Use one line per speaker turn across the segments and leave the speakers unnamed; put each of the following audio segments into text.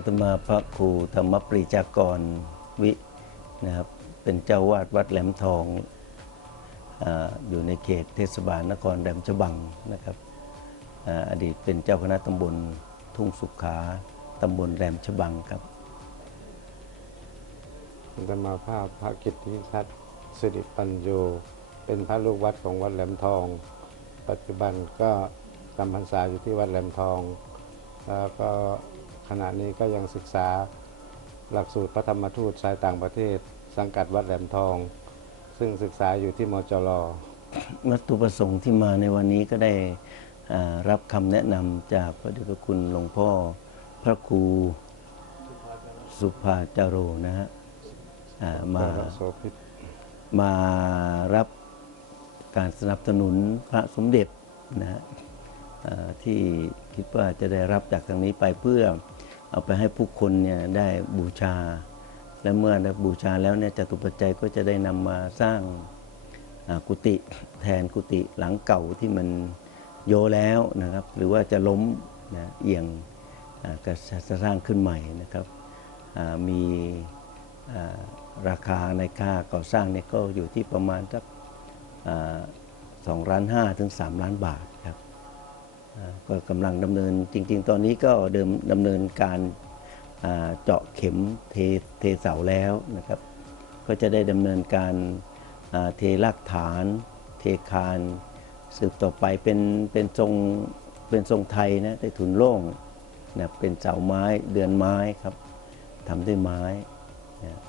อาตมาพระครูธรรมปรีจากรวินะครับเป็นเจ้าวาดวัดแหลมทองออยู่ในเขตเทศบาลนครแหลมฉบังนะครับออดีตเป็นเจ้าคณะตำบลทุ่งสุขาตำบลแหลมฉบังครับ
อาตมาภาพพระกิตติทัศน์สิริปัญโยเป็นพระลูกวัดของวัดแหลมทอง ปัจจุบันก็จำพรรษาอยู่ที่วัดแหลมทองแล้วก็ ขณะนี้ก็ยังศึกษาหลักสูตรพระธรรมทูตสายต่างประเทศ สังกัดวัดแหลมทอง ซึ่งศึกษาอยู่ที่มจร
วัตถุประสงค์ที่มาในวันนี้ก็ได้อ่ารับคำแนะนำจากพระเดชพระคุณหลวงพ่อพระครูสุภาจาโรนะฮะอ่ามา
โสภิต
มารับการสนับสนุนพระสมเด็จนะฮะอ่าที่คิดว่าจะได้รับจากทางนี้ไปเพื่อ เอาไปให้ผู้คนเนี่ยได้บูชา และเมื่อได้บูชาแล้วเนี่ยจตุปัจจัยก็จะได้นำมาสร้างกุฏิแทนกุฏิหลังเก่าที่มันโยแล้วนะครับ หรือว่าจะล้มนะเอียงก็จะสร้างขึ้นใหม่นะครับมีราคาในค่าก่อสร้างเนี่ยก็อยู่ที่ประมาณสักสองล้านห้าถึงสามล้านบาทครับ ก็กำลังดำเนินจริง ๆ ตอนนี้ก็เดิมดำเนินการอ่าเจาะเข็มเทเทเสาแล้วนะครับ ก็จะได้ดำเนินการอ่าเทรากฐาน เทคานสืบต่อไปเป็นเป็นทรงเป็นทรงไทยนะใต้ถุนโล่งนะเป็นเสาไม้เดือนไม้ครับทำด้วยไม้นะ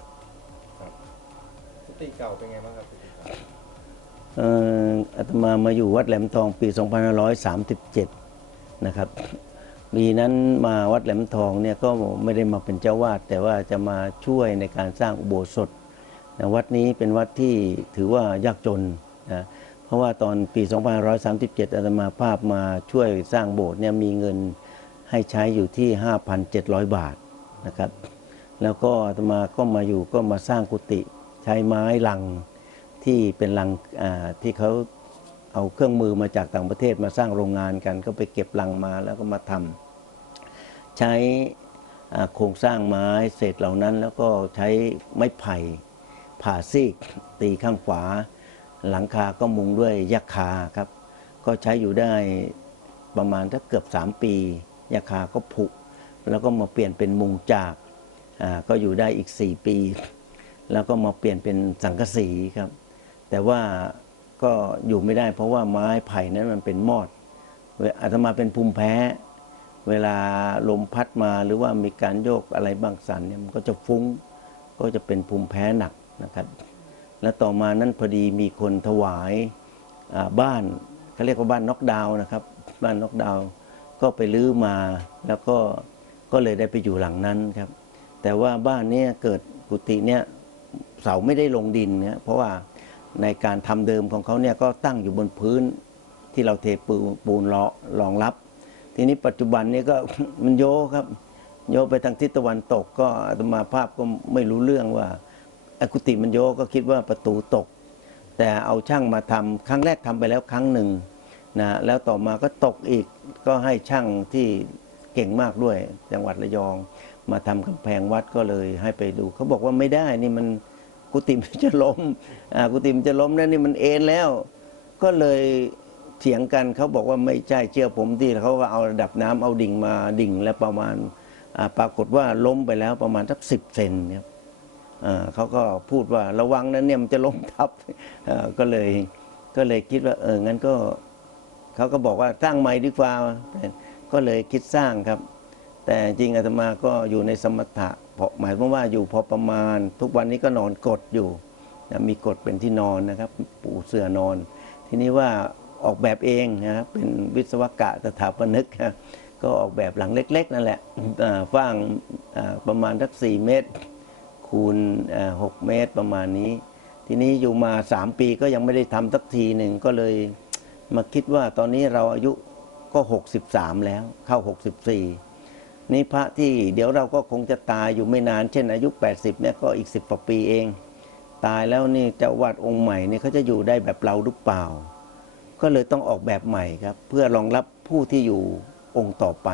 กุฏิเก่าเป็นไงบ้างครับกุฏิเก่า
เอ่ออาตมามาอยู่วัดแหลมทองปี 2537 นะครับปีนั้นมาวัดแหลมทองเนี่ยก็ไม่ได้มาเป็นเจ้าวาดแต่ว่าจะมาช่วยในการสร้างอุโบสถนะวัดนี้เป็นวัดที่ถือว่ายากจนนะเพราะว่าตอนปี 2537อาตมาภาพมาช่วยสร้างโบสถ์เนี่ยมีเงินให้ใช้อยู่ที่ 5,700 บาทนะครับ แล้วก็อาตมาก็มาอยู่ก็มาสร้างกุฏิใช้ไม้ลังที่เป็นลังที่เขา เอาเครื่องมือมาจากต่างประเทศมาสร้างโรงงานกัน ก็ไปเก็บลังมาแล้วก็มาทำใช้โครงสร้างไม้เศษเหล่านั้น แล้วก็ใช้ไม้ไผ่ผ่าซีกตีข้างขวา หลังคาก็มุงด้วยยักคาครับ ก็ใช้อยู่ได้ประมาณถ้าเกือบ 3 ปียักคาก็ผุแล้วก็มาเปลี่ยนเป็นมุงจากก็อยู่ได้อีก 4 ปี แล้วก็มาเปลี่ยนเป็นสังกะสีครับ แต่ว่า ก็อยู่ไม่ได้ เพราะว่าไม้ไผ่นั้นมันเป็นมอดอาตมาเป็นภูมิแพ้ เวลาลมพัดมาหรือว่ามีการโยกอะไรบางสันเนี่ยมันก็จะฟุ้งก็จะเป็นภูมิแพ้หนักนะครับ และต่อมานั้นพอดีมีคนถวายบ้านเขาเรียกว่าบ้านน็อกดาวนะครับ บ้านน็อกดาวก็ไปลื้อมาแล้วก็ก็เลยได้ไปอยู่หลังนั้นครับ แต่ว่าบ้านเนี้เกิดกุฏิเนี่ยเสาไม่ได้ลงดินเนี่ยเพราะว่า ในการทำเดิมของเขาเนี่ยก็ตั้งอยู่บนพื้นที่เราเทปูนปูนรอรองรับ ทีนี้ปัจจุบันนี้ก็มันโยครับ โยไปทางทิศตะวันตกก็อาตมาภาพก็ไม่รู้เรื่องว่าอ้กุฏิมันโยก็คิดว่าประตูตก แต่เอาช่างมาทำครั้งแรกทำไปแล้วครั้งหนึ่งนะแล้วต่อมาก็ตกอีกก็ให้ช่างที่เก่งมากด้วยจังหวัดระยอง มาทำกำแพงวัดก็เลยให้ไปดูเขาบอกว่าไม่ได้นี่มัน กุฏิมันจะล้มอ่ากุฏิมันจะล้มแล้วนี่มันเอ็นแล้ว ก็เลยเถียงกันเขาบอกว่าไม่ใช่เชื่อผมที่เขาก็เอาระดับน้ำเอาดิ่งมาดิ่งแล้วประมาณอ่าปรากฏว่าล้มไปแล้วประมาณสักสิบเซนเนี่ยอ่าเขาก็พูดว่าระวังนะเนี่ยมันจะล้มทับอ่าก็เลยก็เลยคิดว่าเอองั้นก็เขาก็บอกว่าสร้างใหม่ดีกว่าก็เลยคิดสร้างครับ แต่จริงอาตมาก็อยู่ในสมถะเพราะหมายความว่าอยู่พอประมาณ ทุกวันนี้ก็นอนกดอยู่นะมีกดเป็นที่นอนนะครับ ปูเสื่อนอน ทีนี้ว่าออกแบบเองนะครับเป็นวิศวกะสถาปนิกนะก็ออกแบบหลังเล็ก ๆ นั่นแหละฟ้างประมาณสักสี่เมตร คูณหกเมตรประมาณนี้ ทีนี้อยู่มาสามปีก็ยังไม่ได้ทำสักทีหนึ่งก็เลยมาคิดว่าตอนนี้เราอายุก็ 63 แล้วเข้า 64 นี่พระที่เดี๋ยวเราก็คงจะตายอยู่ไม่นาน เช่นอายุ 80เนี่ยก็อีก 10กว่าปีเอง ตายแล้วนี่เจ้าวาดองค์ใหม่เนี่ยเขาจะอยู่ได้แบบเราหรือเปล่า ก็เลยต้องออกแบบใหม่ครับ เพื่อรองรับผู้ที่อยู่องค์ต่อไป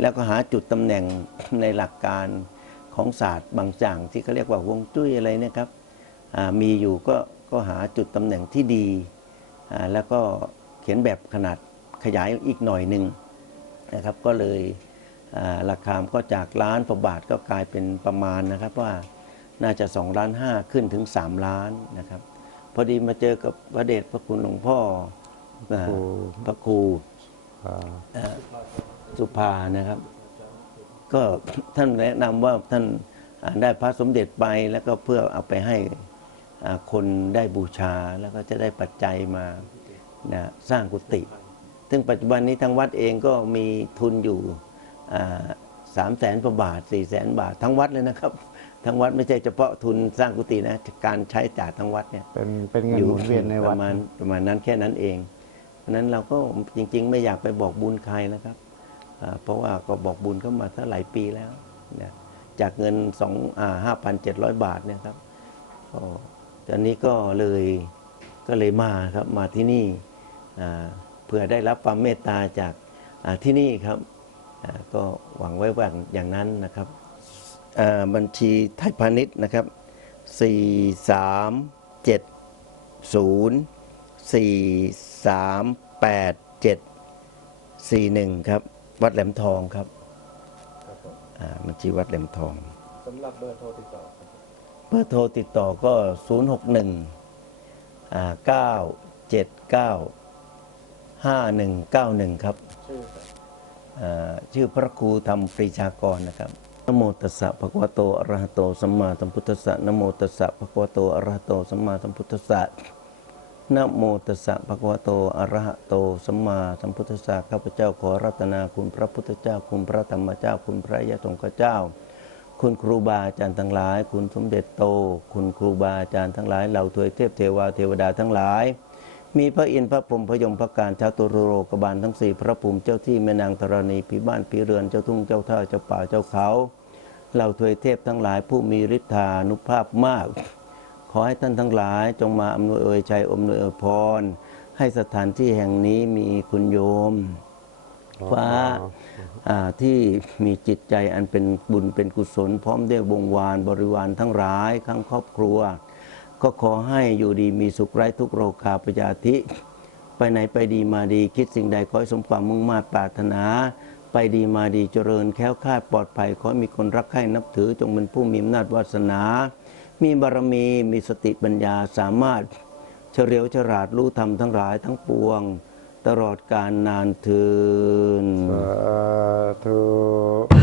แล้วก็หาจุดตำแหน่งในหลักการของศาสตร์บางอย่างที่เขาเรียกว่าวงจุ้ยอะไรเนี่ยครับมีอยู่ก็ก็หาจุดตำแหน่งที่ดี แล้วก็เขียนแบบขนาดขยายอีกหน่อยหนึ่งนะครับก็เลย ราคามก็จากล้านกว่าบาทก็กลายเป็นประมาณนะครับว่าน่าจะ2ล้านห้าขึ้นถึง 3 ล้านนะครับ พอดีมาเจอกับพระเดชพระคุณหลวงพ่ออ่า
ครู
พระครู
อ่า
สุภานะครับ ก็ท่านแนะนำว่าท่านอ่าได้พระสมเด็จไปแล้วก็เพื่อเอาไปให้อ่าคนได้บูชาแล้วก็จะได้ปัจจัยมานะสร้างกุฏิซึ่งปัจจุบันนี้ทางวัดเองก็มีทุนอยู่ สามแสนกว่าบาทสี่แสนบาททั้งวัดเลยนะครับ ทั้งวัดไม่ใช่เฉพาะทุนสร้างกุฏินะการใช้จ่ายทั้งวัดเนี่ย
เป็นเป็นเงินหมุนเวียนใน
ป
วัด
ระมาณประมาณนั้นแค่นั้นเองเพราะฉะนั้นเราก็จริง ๆ ไม่อยากไปบอกบุญใครนะครับอ่าเพราะว่าก็บอกบุญเข้ามาตั้งหลายปีแล้วนะจากเงินสองห้าพันเจ็ดร้อยบาทเนี่ยครับก็ตอนนี้ก็เลยก็เลยมาครับมาที่นี่อ่าเพื่อได้รับความเมตตาจากอ่าที่นี่ครับอ่า ก็หวังไว้ว่าอย่างนั้นนะครับอ่าบัญชีไทยพาณิชย์นะครับ 4 3 7 0 4 3 8 7 4 1 ครับ วัดแหลมทองครับ
ครับผม
อ่าบัญชีวัดแหลมทอง
สำหรับเบอร์โทรติดต่อครับ
เบอร์โทรติดต่อก็ 0 6 1อ่า9 7 9 5 1 9 1 ครับ
ชื่อ
พระครูธรรมปรีชากรนะครับนโมตัสสะภะคะวะโตอะระหะโตสัมมาสัมพุทธัสสะนโมตัสสะภะคะวะโตอะระหะโตสัมมาสัมพุทธัสสะนโมตัสสะภะคะวะโตอะระหะโตสัมมาสัมพุทธัสสะข้าพเจ้าขอรัตนาคุณพระพุทธเจ้าคุณพระธรรมเจ้าคุณพระยะสงฆ์เจ้า คุณครูบาอาจารย์ทั้งหลาย คุณสมเด็จโต คุณครูบาอาจารย์ทั้งหลายเหล่าทวยเทพเทวาเทวดาทั้งหลาย มีพระอินทร์พระพรหมพระยมพระการท้าตุโรกบาลทั้งสี่พระภูมิเจ้าที่แม่นางธรณีผีบ้านผีเรือนเจ้าทุ่งเจ้าท่าเจ้าป่าเจ้าเขาเหล่าทวยเทพทั้งหลายผู้มีฤทธานุภาพมาก ขอให้ท่านทั้งหลายจงมาอำนวยเอ่ยชัยอมนวยเอ่ยพร ให้สถานที่แห่งนี้มีคุณโยม ฟ้าอ่าที่มีจิตใจอันเป็นบุญเป็นกุศล พร้อมด้วยวงวานบริวารทั้งหลายทั้งครอบครัว ก็ขอให้อยู่ดีมีสุขไร้ทุกโรคาปยาธิ ไปไหนไปดีมาดีคิดสิ่งใดขอให้สมความมุ่งมา่ปรารถนา ไปดีมาดีเจริญแค้วคาดปลอดภัย ขอให้มีคนรักใคร่นับถือจงเป็นผู้มีอำนาจวาสนา มีบารมีมีสติปัญญาสามารถ เฉลียวฉลาดรู้ธรรมทั้งหลายทั้งปวง ตลอดการนานเทิน
สาธุ